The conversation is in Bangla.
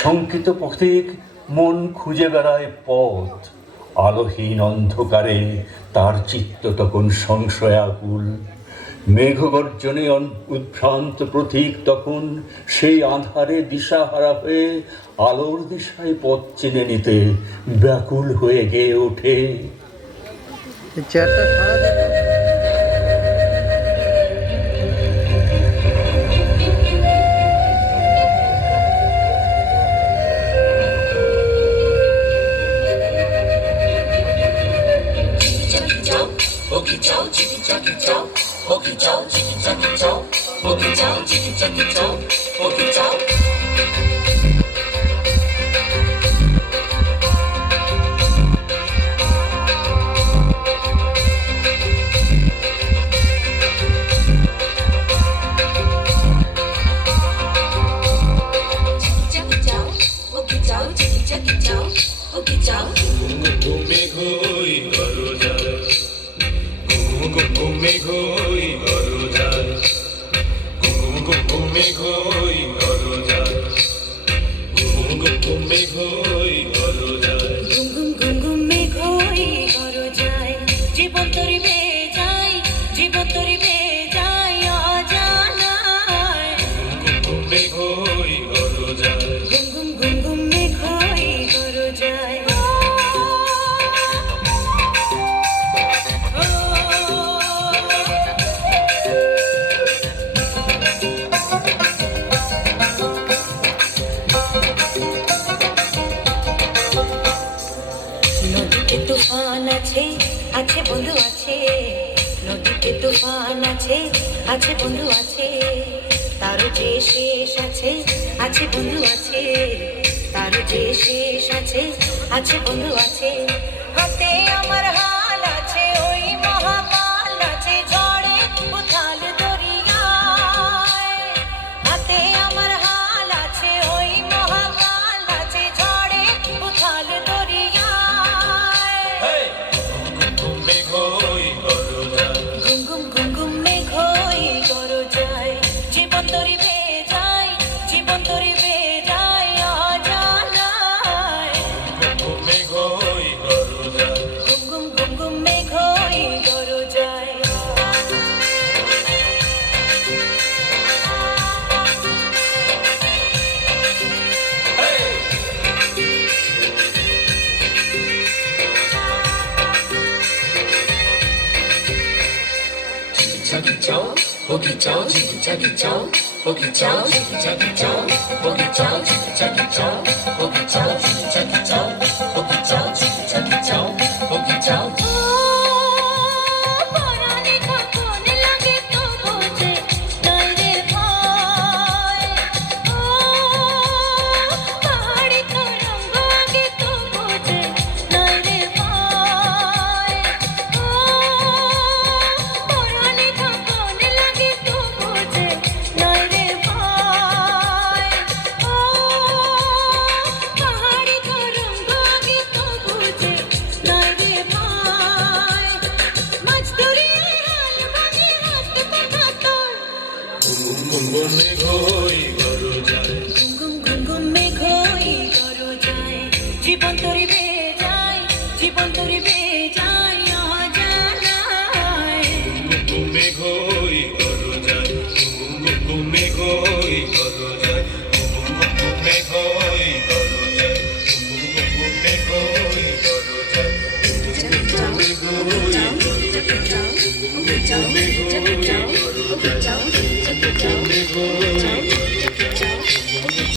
শঙ্কিত পথিক মন খুঁজে বেড়ায় পথ, আলোহীন অন্ধকারে তার চিত্ত তখন সংশয়াকুল। মেঘগর্জনে উদ্ভ্রান্ত প্রতীক তখন সেই আঁধারে দিশাহারা হয়ে আলোর দিশায় পথ চিনে নিতে ব্যাকুল হয়ে গেয়ে ওঠে। আছে বন্ধু আছে, নদীতে তুফান আছে, আছে বন্ধু আছে, তারও যে শেষ আছে, আছে বন্ধু আছে, তারও যে শেষ আছে, আছে বন্ধু আছে। হাতে আমার হাল আছে, ওই মহাকাল আছে, ঝড়ে উথাল দরিয়ায়। হাতে আমার হাল আছে, ওই মহাকাল আছে, ঝড়ে উথাল দরিয়ায়। Boogie Joe, Jiggy Jaggy Joe, Boogie Joe, Jiggy Jaggy Joe, Boogie Joe, Jiggy Jaggy Joe, Boogie Joe, Jiggy Jaggy Joe, Boogie Joe, Jiggy Jaggy Joe, Boogie Joe. জীবন তরি বেয়ে যায়, জীবন তরি বেয়ে যায়, অজানায়। মেঘ হই গরু যায়, মেঘ হই গরু যায়, মেঘ হই গরু যায়, মেঘ হই গরু যায়, মেঘ হই গরু যায়।